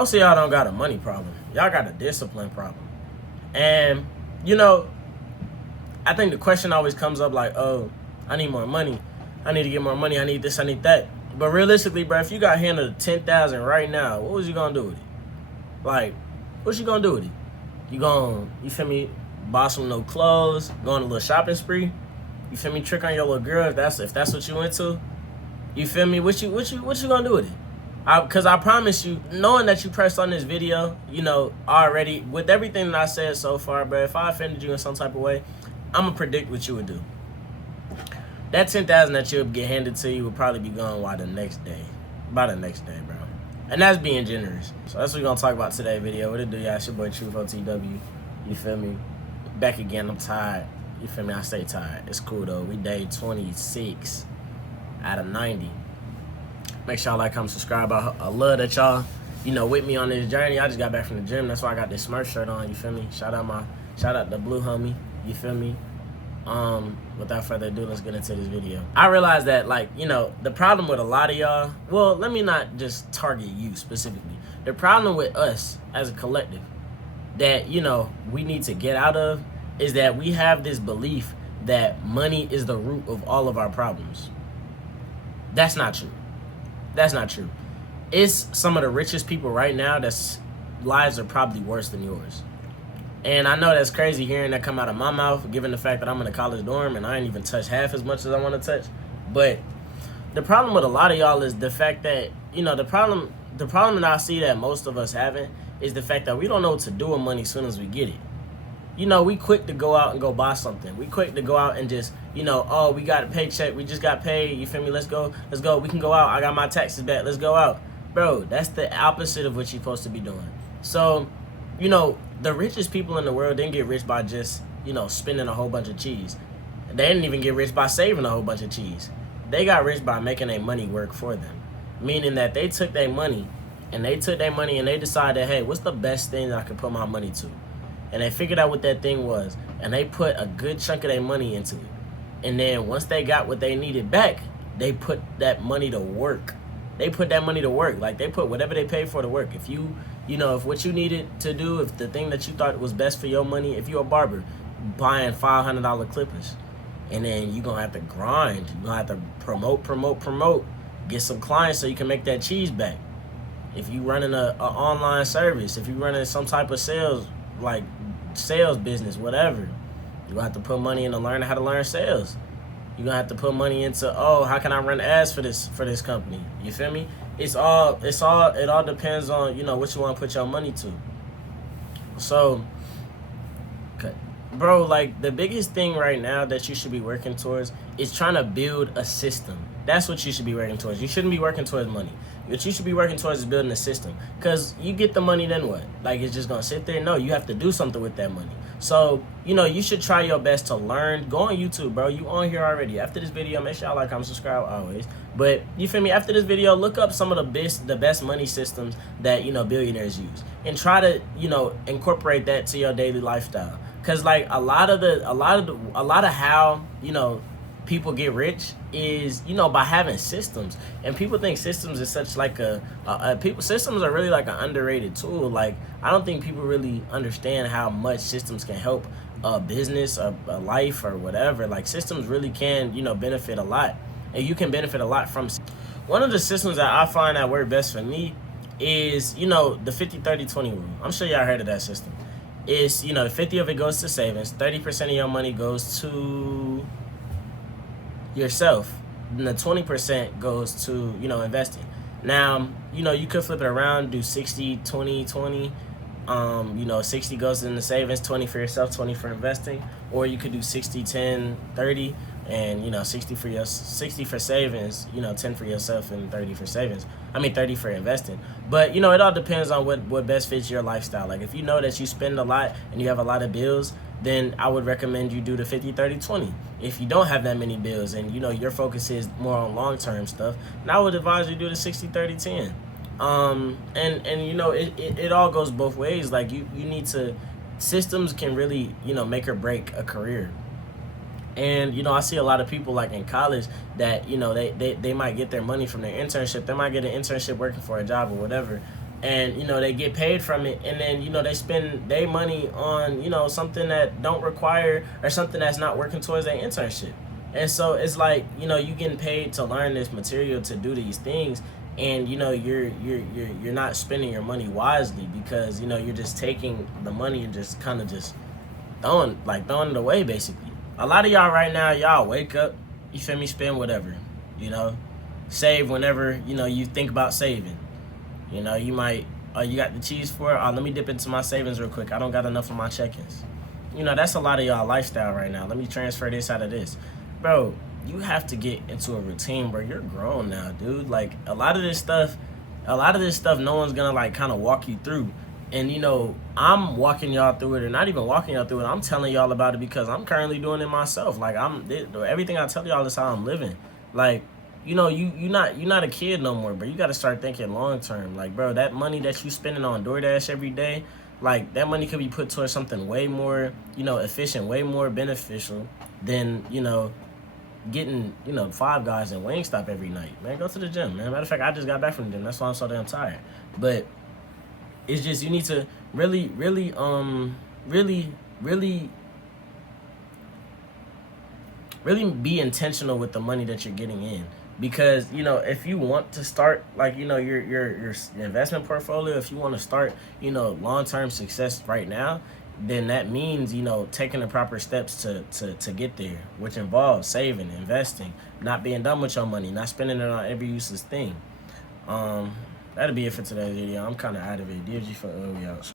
most of y'all don't got a money problem. Y'all got a discipline problem. And, you know, I think the question always comes up like, oh, I need more money. I need to get more money. I need this, I need that. But realistically, bro, if you got handed $10,000 right now, what was you gonna do with it? Like, what you gonna do with it? You gonna, you feel me, buy some new clothes, go on a little shopping spree? You feel me, trick on your little girl if that's what you into? You feel me? What you gonna do with it? Because I promise you, knowing that you pressed on this video, you know, already, with everything that I said so far, bro, if I offended you in some type of way, I'm going to predict what you would do. That $10,000 that you'll get handed to you will probably be gone by the next day. By the next day, bro. And that's being generous. So that's what we're going to talk about today video. What it do, y'all? It's your boy, Truth OTW. You feel me? Back again. I'm tired. You feel me? I stay tired. It's cool, though. We day 26 out of 90. Make sure y'all like, comment, subscribe. I love that y'all, you know, with me on this journey. I just got back from the gym. That's why I got this Smurf shirt on. You feel me? Shout out the blue homie. You feel me? Without further ado, let's get into this video. I realized that, like, you know, the problem with a lot of y'all, well, let me not just target you specifically. The problem with us as a collective that, you know, we need to get out of is that we have this belief that money is the root of all of our problems. That's not true. That's not true. It's some of the richest people right now that's lives are probably worse than yours. And I know that's crazy hearing that come out of my mouth, given the fact that I'm in a college dorm and I ain't even touch half as much as I want to touch. But the problem with a lot of y'all is the fact that, you know, the problem that I see that most of us having is the fact that we don't know what to do with money as soon as we get it. You know, we quick to go out and go buy something. We quick to go out and just, you know, oh, we got a paycheck. We just got paid. You feel me? Let's go. We can go out. I got my taxes back. Let's go out. Bro, that's the opposite of what you're supposed to be doing. So, you know, the richest people in the world didn't get rich by just, you know, spending a whole bunch of cheese. They didn't even get rich by saving a whole bunch of cheese. They got rich by making their money work for them. Meaning that they took their money and they decided, hey, what's the best thing that I can put my money to? And they figured out what that thing was. And they put a good chunk of their money into it. And then once they got what they needed back, they put that money to work. They put that money to work. Like, they put whatever they paid for to work. If you know, if what you needed to do, if the thing that you thought was best for your money, if you're a barber, buying $500 clippers. And then you're going to have to grind. You're going to have to promote. Get some clients so you can make that cheese back. If you running a online service, if you running some type of sales, like sales business, whatever, you're gonna have to put money into learning how to learn sales. You're gonna have to put money into, oh, how can I run ads for this company? You feel me? It all depends on, you know, what you want to put your money to. So, bro, like, the biggest thing right now that you should be working towards is trying to build a system. That's what you should be working towards. You shouldn't be working towards money. What you should be working towards is building a system. Because you get the money, then what? Like, it's just going to sit there? No, you have to do something with that money. So, you know, you should try your best to learn. Go on YouTube, bro. You on here already. After this video, make sure y'all like, comment, subscribe always. But, you feel me? After this video, look up some of the best money systems that, you know, billionaires use. And try to, you know, incorporate that to your daily lifestyle. Because, like, a lot of how, you know, people get rich is, you know, by having systems. And people think systems is such like systems are really like an underrated tool. Like, I don't think people really understand how much systems can help a business, a life, or whatever. Like, systems really can, you know, benefit a lot. And you can benefit a lot from. One of the systems that I find that work best for me is, you know, the 50-30-20 rule. I'm sure y'all heard of that system. It's, you know, 50 of it goes to savings, 30% of your money goes to yourself, and the 20% goes to, you know, investing. Now, you know, you could flip it around, do 60-20-20. You know, 60 goes in the savings, 20 for yourself, 20 for investing. Or you could do 60-10-30, and, you know, 60 for savings, you know, 10 for yourself and 30 for savings. 30 for investing. But, you know, it all depends on what best fits your lifestyle. Like, if you know that you spend a lot and you have a lot of bills, then I would recommend you do the 50-30-20. If you don't have that many bills and, you know, your focus is more on long-term stuff, then I would advise you do the 60-30-10. And you know, it all goes both ways. Like, you need to, systems can really, you know, make or break a career. And, you know, I see a lot of people, like, in college that, you know, they might get their money from their internship. They might get an internship working for a job or whatever. and you know they get paid from it, and then you know they spend their money on, you know, something that don't require, or something that's not working towards their internship. And so it's like, you know, you getting paid to learn this material, to do these things, and you know you're not spending your money wisely, because you know you're just taking the money and just kind of just throwing it away basically. A lot of y'all right now, y'all wake up, you feel me, spend whatever, you know, save whenever, you know, you think about saving. You know, you might, oh, you got the cheese for it? Oh, let me dip into my savings real quick. I don't got enough of my check-ins. You know, that's a lot of y'all lifestyle right now. Let me transfer this out of this. Bro, you have to get into a routine, bro. You're grown now, dude. Like, a lot of this stuff, no one's gonna, like, kind of walk you through. And, you know, I'm walking y'all through it, or not even walking y'all through it. I'm telling y'all about it because I'm currently doing it myself. Like, everything I tell y'all is how I'm living. Like, you know, you're not a kid no more, bro. You got to start thinking long term. Like, bro, that money that you spending on DoorDash every day, like, that money could be put towards something way more, you know, efficient, way more beneficial than, you know, getting, you know, Five Guys and Wingstop every night. Man, go to the gym, man. Matter of fact, I just got back from the gym. That's why I'm so damn tired. But it's just, you need to really be intentional with the money that you're getting in. Because, you know, if you want to start, like, you know, your investment portfolio, if you want to start, you know, long-term success right now, then that means, you know, taking the proper steps to get there, which involves saving, investing, not being dumb with your money, not spending it on every useless thing. That'll be it for today's video. I'm kind of out of it. 𝐑𝐞𝐚𝐥 for out.